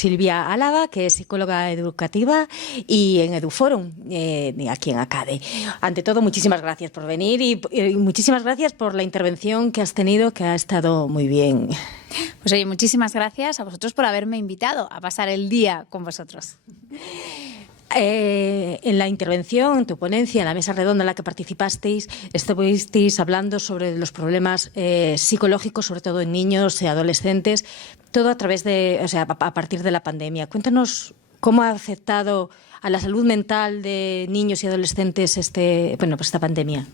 Silvia Álava, que es psicóloga educativa, y en EduForum, aquí en ACADE. Ante todo, muchísimas gracias por venir y muchísimas gracias por la intervención que has tenido, que ha estado muy bien. Pues oye, muchísimas gracias a vosotros por haberme invitado a pasar el día con vosotros. En la intervención, en tu ponencia, en la mesa redonda en la que participasteis, estuvisteis hablando sobre los problemas psicológicos, sobre todo en niños y adolescentes, todo a través de, a partir de la pandemia. Cuéntanos cómo ha afectado a la salud mental de niños y adolescentes esta pandemia.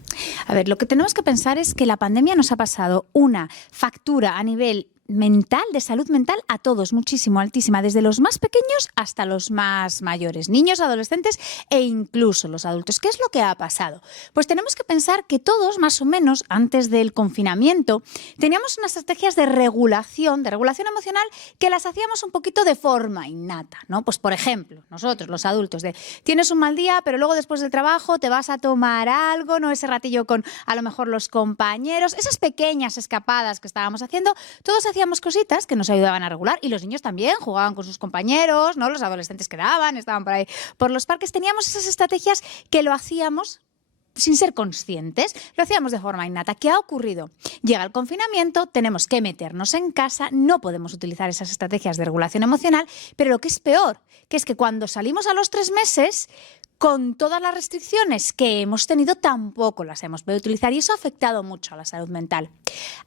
A ver, lo que tenemos que pensar es que la pandemia nos ha pasado una factura a nivel mental, de salud mental, a todos, muchísimo, altísima, desde los más pequeños hasta los más mayores, niños, adolescentes e incluso los adultos. ¿Qué es lo que ha pasado? Pues tenemos que pensar que todos, más o menos, antes del confinamiento, teníamos unas estrategias de regulación emocional que las hacíamos un poquito de forma innata, ¿no? Pues por ejemplo, nosotros, los adultos, tienes un mal día, pero luego después del trabajo te vas a tomar algo, ¿no? Ese ratillo con a lo mejor los compañeros, esas pequeñas escapadas que estábamos haciendo, todos hacíamos cositas que nos ayudaban a regular, y los niños también jugaban con sus compañeros, ¿no? Los adolescentes quedaban, estaban por ahí por los parques. Teníamos esas estrategias que lo hacíamos sin ser conscientes, lo hacíamos de forma innata. ¿Qué ha ocurrido? Llega el confinamiento, tenemos que meternos en casa, no podemos utilizar esas estrategias de regulación emocional, pero lo que es peor, que es que cuando salimos a los 3 meses, con todas las restricciones que hemos tenido, tampoco las hemos podido utilizar, y eso ha afectado mucho a la salud mental.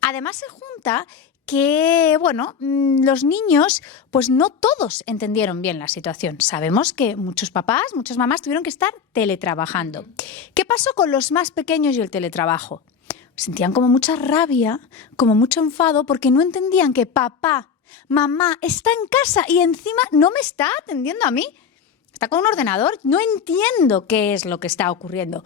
Además se junta que, bueno, los niños, pues no todos entendieron bien la situación. Sabemos que muchos papás, muchas mamás tuvieron que estar teletrabajando. ¿Qué pasó con los más pequeños y el teletrabajo? Sentían como mucha rabia, como mucho enfado, porque no entendían que papá, mamá está en casa y encima no me está atendiendo a mí. Está con un ordenador, no entiendo qué es lo que está ocurriendo.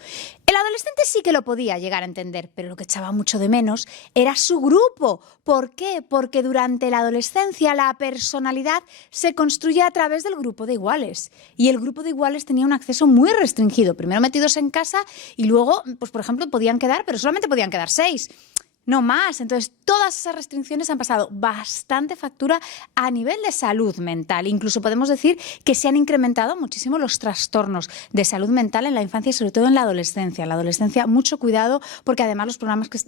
El adolescente sí que lo podía llegar a entender, pero lo que echaba mucho de menos era su grupo. ¿Por qué? Porque durante la adolescencia la personalidad se construye a través del grupo de iguales. Y el grupo de iguales tenía un acceso muy restringido. Primero metidos en casa y luego, pues por ejemplo, podían quedar, pero solamente podían quedar 6. No más. Entonces, todas esas restricciones han pasado bastante factura a nivel de salud mental. Incluso podemos decir que se han incrementado muchísimo los trastornos de salud mental en la infancia y sobre todo en la adolescencia. En la adolescencia, mucho cuidado, porque además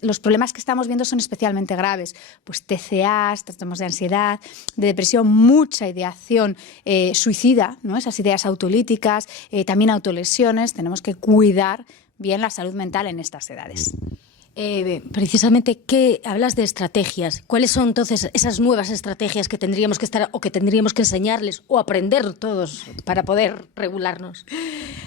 los problemas que estamos viendo son especialmente graves. Pues TCA, trastornos de ansiedad, de depresión, mucha ideación suicida, ¿no? Esas ideas autolíticas, también autolesiones. Tenemos que cuidar bien la salud mental en estas edades. Precisamente, ¿qué hablas de estrategias? ¿Cuáles son entonces esas nuevas estrategias que tendríamos que estar o que tendríamos que enseñarles o aprender todos para poder regularnos?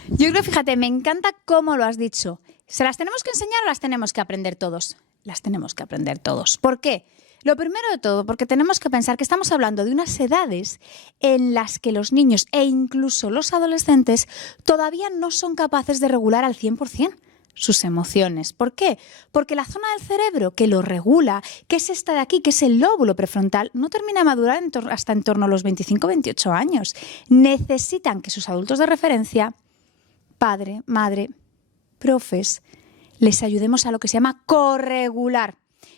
Yo creo, fíjate, me encanta cómo lo has dicho. ¿Se las tenemos que enseñar o las tenemos que aprender todos? Las tenemos que aprender todos. ¿Por qué? Lo primero de todo, porque tenemos que pensar que estamos hablando de unas edades en las que los niños e incluso los adolescentes todavía no son capaces de regular al 100% sus emociones. ¿Por qué? Porque la zona del cerebro que lo regula, que es esta de aquí, que es el lóbulo prefrontal, no termina de madurar hasta en torno a los 25-28 años. Necesitan que sus adultos de referencia, padre, madre, profes, les ayudemos a lo que se llama corregular.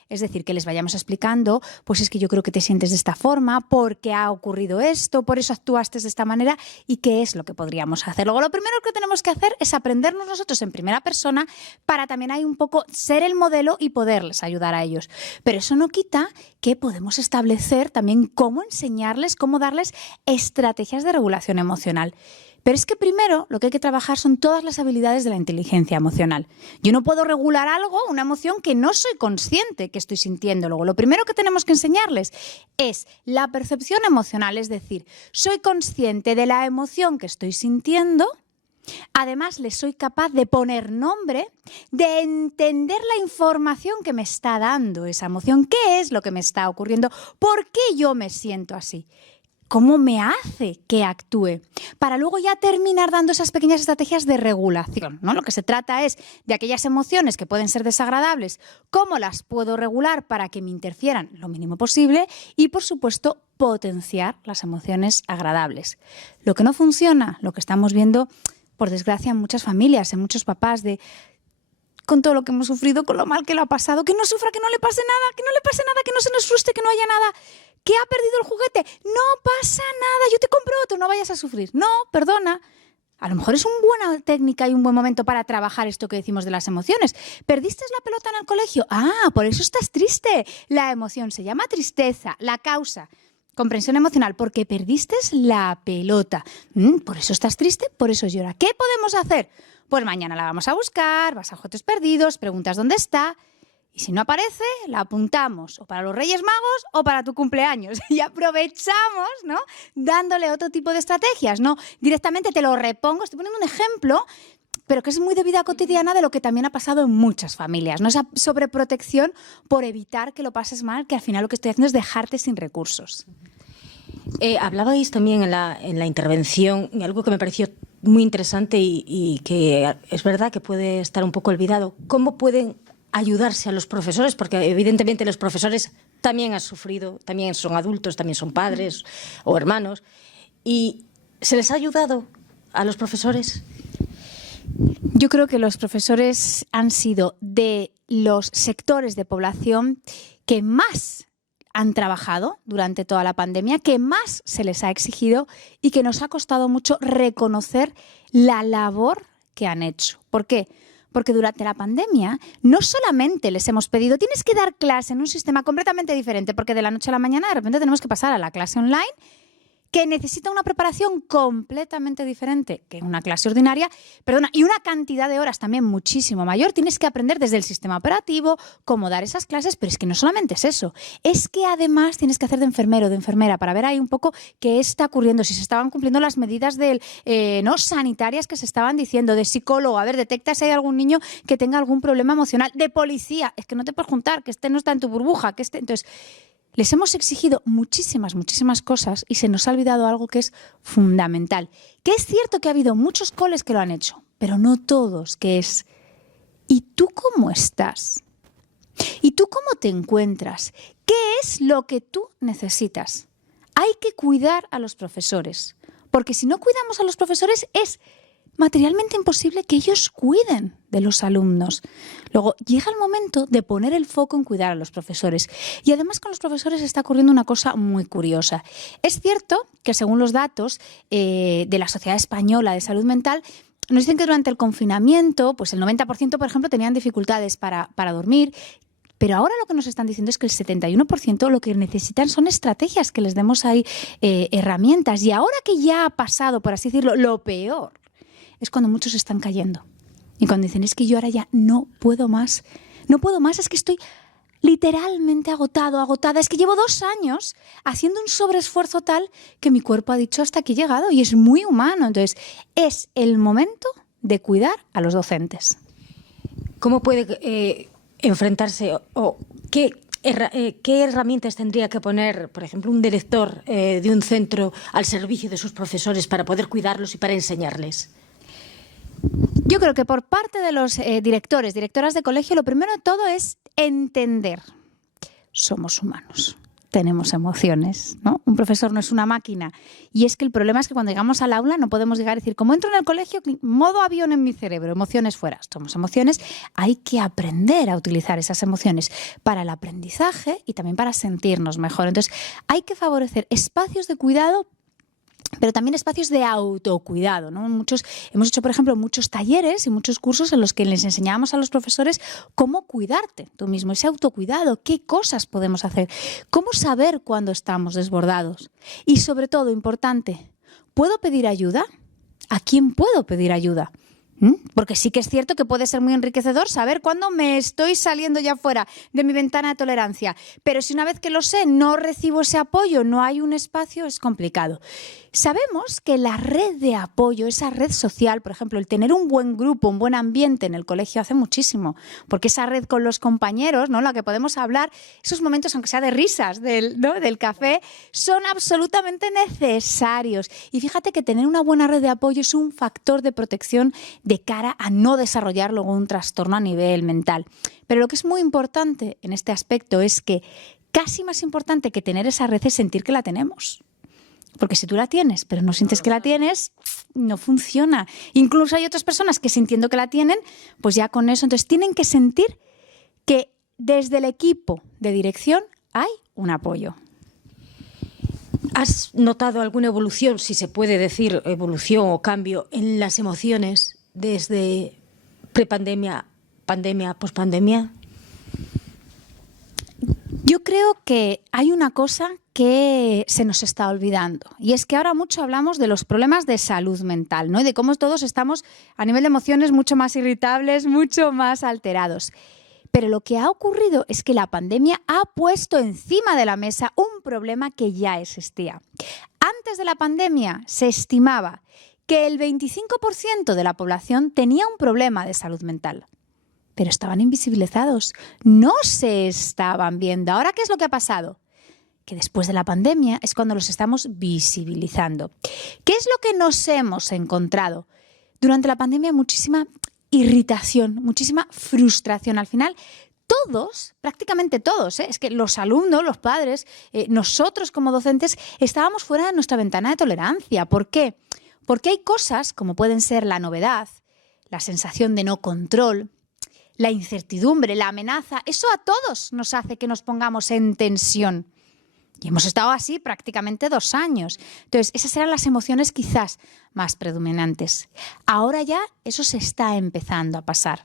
Es decir, que les vayamos explicando, pues es que yo creo que te sientes de esta forma, porque ha ocurrido esto, por eso actuaste de esta manera, y qué es lo que podríamos hacer. Luego, lo primero que tenemos que hacer es aprendernos nosotros en primera persona para también hay un poco ser el modelo y poderles ayudar a ellos. Pero eso no quita que podemos establecer también cómo enseñarles, cómo darles estrategias de regulación emocional. Pero es que primero lo que hay que trabajar son todas las habilidades de la inteligencia emocional. Yo no puedo regular algo, una emoción que no soy consciente que estoy sintiendo. Luego, lo primero que tenemos que enseñarles es la percepción emocional, es decir, soy consciente de la emoción que estoy sintiendo. Además, les soy capaz de poner nombre, de entender la información que me está dando esa emoción, qué es lo que me está ocurriendo, por qué yo me siento así. ¿Cómo me hace que actúe? Para luego ya terminar dando esas pequeñas estrategias de regulación, ¿no? Lo que se trata es de aquellas emociones que pueden ser desagradables, cómo las puedo regular para que me interfieran lo mínimo posible y, por supuesto, potenciar las emociones agradables. Lo que no funciona, lo que estamos viendo, por desgracia, en muchas familias, en muchos papás, con todo lo que hemos sufrido, con lo mal que lo ha pasado, que no sufra, que no le pase nada, que no le pase nada, que no se nos frustre, que no haya nada. ¿Que ha perdido el juguete? No pasa nada, yo te compro otro, no vayas a sufrir. No, perdona. A lo mejor es una buena técnica y un buen momento para trabajar esto que decimos de las emociones. ¿Perdiste la pelota en el colegio? Ah, por eso estás triste. La emoción se llama tristeza. La causa, comprensión emocional, porque perdiste la pelota. Por eso estás triste, por eso llora. ¿Qué podemos hacer? Pues mañana la vamos a buscar, vas a Juguetes Perdidos, preguntas dónde está. Y si no aparece, la apuntamos o para los Reyes Magos o para tu cumpleaños. Y aprovechamos, ¿no? Dándole otro tipo de estrategias, ¿no? Directamente te lo repongo, estoy poniendo un ejemplo, pero que es muy de vida cotidiana de lo que también ha pasado en muchas familias, ¿no? Esa sobreprotección por evitar que lo pases mal, que al final lo que estoy haciendo es dejarte sin recursos. Hablabais también en la intervención, algo que me pareció muy interesante y que es verdad que puede estar un poco olvidado. ¿Cómo pueden ayudarse a los profesores? Porque evidentemente los profesores también han sufrido, también son adultos, también son padres o hermanos. ¿Y se les ha ayudado a los profesores? Yo creo que los profesores han sido de los sectores de población que más han trabajado durante toda la pandemia, que más se les ha exigido y que nos ha costado mucho reconocer la labor que han hecho. ¿Por qué? Porque durante la pandemia no solamente les hemos pedido tienes que dar clase en un sistema completamente diferente, porque de la noche a la mañana de repente tenemos que pasar a la clase online, que necesita una preparación completamente diferente que una clase ordinaria, y una cantidad de horas también muchísimo mayor. Tienes que aprender desde el sistema operativo cómo dar esas clases, pero es que no solamente es eso, es que además tienes que hacer de enfermero, de enfermera, para ver ahí un poco qué está ocurriendo, si se estaban cumpliendo las medidas no sanitarias que se estaban diciendo, de psicólogo, a ver, detecta si hay algún niño que tenga algún problema emocional, de policía, es que no te puedes juntar, que este no está en tu burbuja, que este... Entonces, les hemos exigido muchísimas cosas y se nos ha olvidado algo que es fundamental. Que es cierto que ha habido muchos coles que lo han hecho, pero no todos, que es ¿y tú cómo estás? ¿Y tú cómo te encuentras? ¿Qué es lo que tú necesitas? Hay que cuidar a los profesores, porque si no cuidamos a los profesores es materialmente imposible que ellos cuiden de los alumnos. Luego llega el momento de poner el foco en cuidar a los profesores. Y además con los profesores está ocurriendo una cosa muy curiosa. Es cierto que según los datos de la Sociedad Española de Salud Mental, nos dicen que durante el confinamiento, pues el 90%, por ejemplo, tenían dificultades para dormir. Pero ahora lo que nos están diciendo es que el 71% lo que necesitan son estrategias, que les demos ahí herramientas. Y ahora que ya ha pasado, por así decirlo, lo peor, es cuando muchos están cayendo. Y cuando dicen, es que yo ahora ya no puedo más, es que estoy literalmente agotada, es que llevo 2 años haciendo un sobreesfuerzo tal que mi cuerpo ha dicho hasta aquí he llegado, y es muy humano. Entonces, es el momento de cuidar a los docentes. ¿Cómo puede enfrentarse o qué herramientas tendría que poner, por ejemplo, un director de un centro al servicio de sus profesores para poder cuidarlos y para enseñarles? Yo creo que por parte de los directoras de colegio, lo primero de todo es entender. Somos humanos, tenemos emociones, ¿no? Un profesor no es una máquina. Y es que el problema es que cuando llegamos al aula no podemos llegar y decir, como entro en el colegio, modo avión en mi cerebro, emociones fuera. Somos emociones, hay que aprender a utilizar esas emociones para el aprendizaje y también para sentirnos mejor. Entonces, hay que favorecer espacios de cuidado, pero también espacios de autocuidado, ¿no? Hemos hecho, por ejemplo, muchos talleres y muchos cursos en los que les enseñábamos a los profesores cómo cuidarte tú mismo, ese autocuidado, qué cosas podemos hacer, cómo saber cuándo estamos desbordados. Y sobre todo, importante, ¿puedo pedir ayuda? ¿A quién puedo pedir ayuda? Porque sí que es cierto que puede ser muy enriquecedor saber cuándo me estoy saliendo ya fuera de mi ventana de tolerancia. Pero si una vez que lo sé no recibo ese apoyo, no hay un espacio, es complicado. Sabemos que la red de apoyo, esa red social, por ejemplo, el tener un buen grupo, un buen ambiente en el colegio hace muchísimo. Porque esa red con los compañeros, ¿no?, la que podemos hablar, esos momentos, aunque sea de risas del café, son absolutamente necesarios. Y fíjate que tener una buena red de apoyo es un factor de protección de cara a no desarrollar luego un trastorno a nivel mental. Pero lo que es muy importante en este aspecto es que casi más importante que tener esa red es sentir que la tenemos. Porque si tú la tienes, pero no sientes que la tienes, no funciona. Incluso hay otras personas que sintiendo que la tienen, pues ya con eso, entonces tienen que sentir que desde el equipo de dirección hay un apoyo. ¿Has notado alguna evolución, si se puede decir evolución o cambio, en las emociones desde prepandemia, pandemia, pospandemia? Yo creo que hay una cosa que se nos está olvidando, y es que ahora mucho hablamos de los problemas de salud mental, ¿no? Y de cómo todos estamos a nivel de emociones mucho más irritables, mucho más alterados. Pero lo que ha ocurrido es que la pandemia ha puesto encima de la mesa un problema que ya existía. Antes de la pandemia se estimaba que el 25% de la población tenía un problema de salud mental. Pero estaban invisibilizados, no se estaban viendo. ¿Ahora qué es lo que ha pasado? Que después de la pandemia es cuando los estamos visibilizando. ¿Qué es lo que nos hemos encontrado? Durante la pandemia muchísima irritación, muchísima frustración. Al final, todos, prácticamente todos, es que los alumnos, los padres, nosotros como docentes, estábamos fuera de nuestra ventana de tolerancia. ¿Por qué? Porque hay cosas como pueden ser la novedad, la sensación de no control, la incertidumbre, la amenaza. Eso a todos nos hace que nos pongamos en tensión. Y hemos estado así prácticamente 2 años. Entonces, esas eran las emociones quizás más predominantes. Ahora ya eso se está empezando a pasar.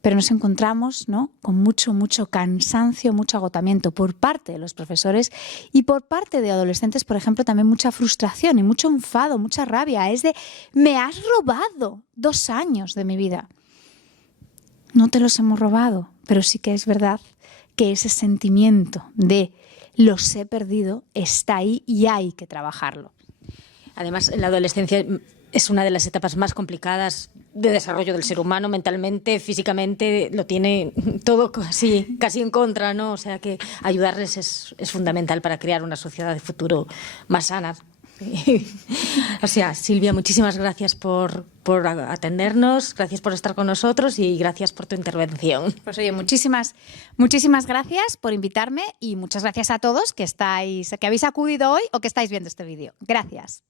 Pero nos encontramos, ¿no?, con mucho cansancio, mucho agotamiento por parte de los profesores y por parte de adolescentes, por ejemplo, también mucha frustración y mucho enfado, mucha rabia. Es de, me has robado 2 años de mi vida. No te los hemos robado, pero sí que es verdad que ese sentimiento de los he perdido está ahí y hay que trabajarlo. Además, la adolescencia es una de las etapas más complicadas de desarrollo del ser humano, mentalmente, físicamente, lo tiene todo casi en contra, ¿no? O sea que ayudarles es fundamental para crear una sociedad de futuro más sana. O sea, Silvia, muchísimas gracias por atendernos, gracias por estar con nosotros y gracias por tu intervención. Pues oye, muchísimas gracias por invitarme y muchas gracias a todos que habéis acudido hoy o que estáis viendo este vídeo. Gracias.